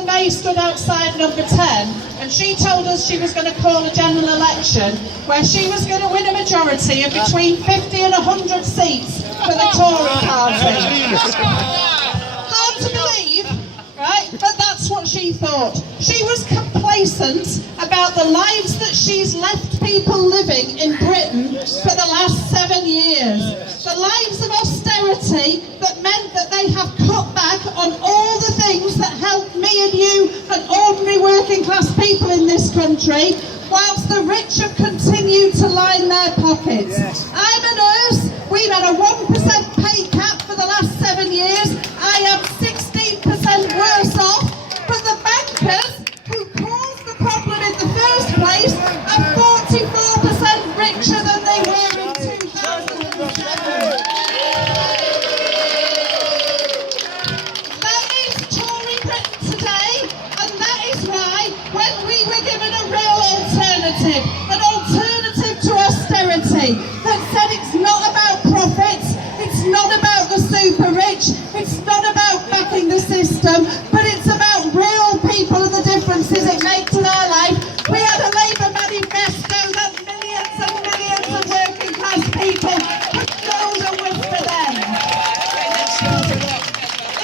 May stood outside number 10 and she told us she was going to call a general election where she was going to win a majority of between 50 and 100 seats for the Tory party. Hard to believe, right? But that's what she thought. She was complacent about the lives that she's left people living in Britain for the last 7 years. The lives of austerity that meant that they have cut back on all the things that helped me and you and ordinary working class people in this country, whilst the rich have continued to line their pockets. Yes. I'm a nurse. We've had a 1% pay cap for the last 7 years. I am 16% worse off. But the bankers who caused the problem in the first place are 44% richer than they were in 2007. That is Tory Britain today, and that is why when we were given a real alternative, an alternative to austerity, that said it's not about profits, it's not about the super rich, it's not about backing the system, but it's about real people and the differences it makes in our life. We had a Labour manifesto that millions and millions of working class people could know that was for them.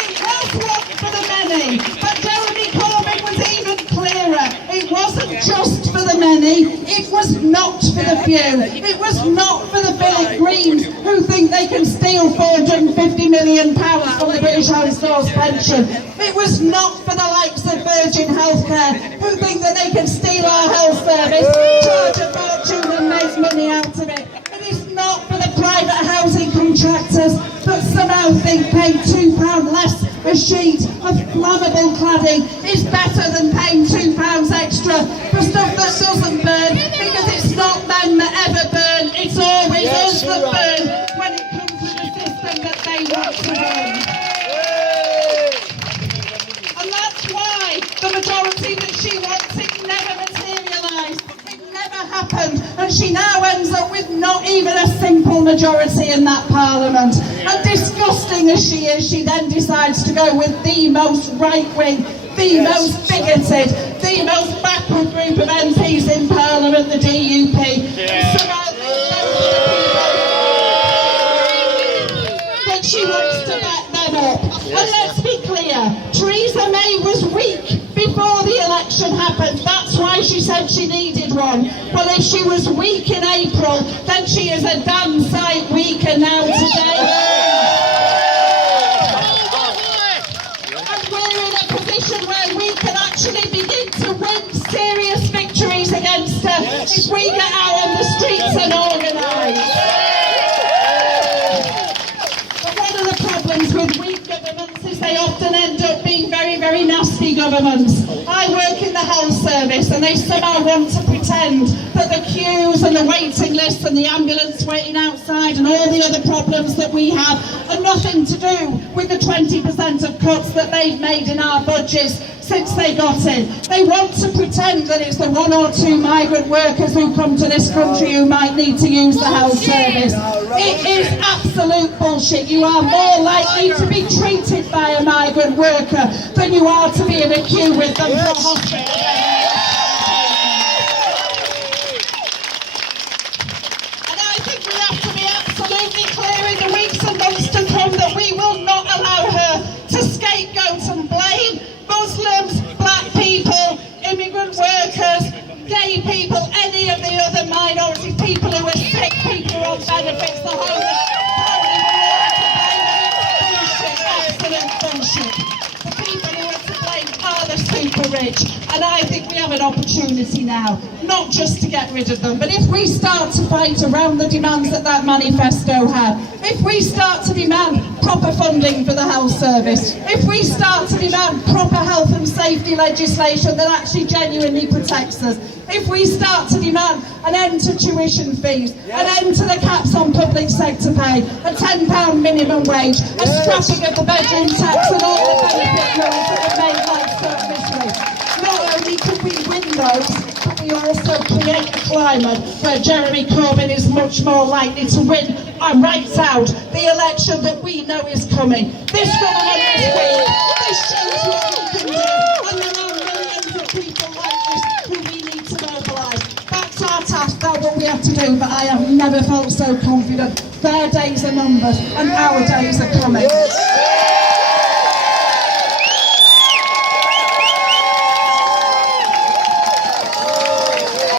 It was one for the many, but Jeremy Corbyn was even clearer. It wasn't just for the many, it was not for the few. It was not for the Billy Greens who think they can steal £450 million from the British Home Stores pension. It was not for the likes of Virgin Healthcare who think that they can steal our health service, charge a fortune and make money out of it. It is not for the private housing contractors that somehow think paying £2 less a sheet of flammable cladding is better than paying £2 extra for stuff that doesn't burn, because it's not them that ever burn, it's always us that burn when it comes to the system that they want to run. And that's why the majority that she wanted never materialised. It never happened, and she now ends up with not even a simple majority in that parliament. And disgusting as she is, she then decides to go with the most right-wing, the most bigoted, the most backward group of MPs in Parliament, the DUP. That she wants to back them up. And let's be clear, Theresa May was weak before the election happened. That's why she said she needed one. Well, if she was weak in April, then she is a damn sight weaker now today. Where we can actually begin to win serious victories against her if we get out on the streets and organise. But one of the problems with weak governments is they often end up being very, very nasty governments. I work in the health service and they somehow want to pretend that the queues and the waiting lists and the ambulance waiting outside and all the other problems that we have are nothing to do with the 20% of cuts that they've made in our budgets since they got in. They want to pretend that it's the 1 or 2 migrant workers who come to this country who might need to use the health service. It is absolute bullshit. You are more likely to be treated by a migrant worker than you are to be in a queue with them for a hospital. And I think we have to be absolutely clear in the weeks and months to come that we will not allow her to scapegoat and blame Muslims, black people, immigrant workers, gay people, any of the other minorities, people who are sick, people who are on benefits, the homeless. Absolute bullshit. The people who are to blame are the super rich. And I think we have an opportunity now, not just to get rid of them, but if we start to fight around the demands that that manifesto had, if we start to demand proper funding for the health service, if we start to demand proper health and safety legislation that actually genuinely protects us, if we start to demand an end to tuition fees, an end to the caps on public sector pay, a £10 minimum wage, a scrapping of the bedroom tax and all the benefit rules that have made life so miserable. Not only can we win those, but we also create a climate where Jeremy Corbyn is much more likely to win and write out the election that we know is coming. This government is weak. This shows what we can do. And that's what we have to do, but I have never felt so confident. Their days are numbered and our days are coming.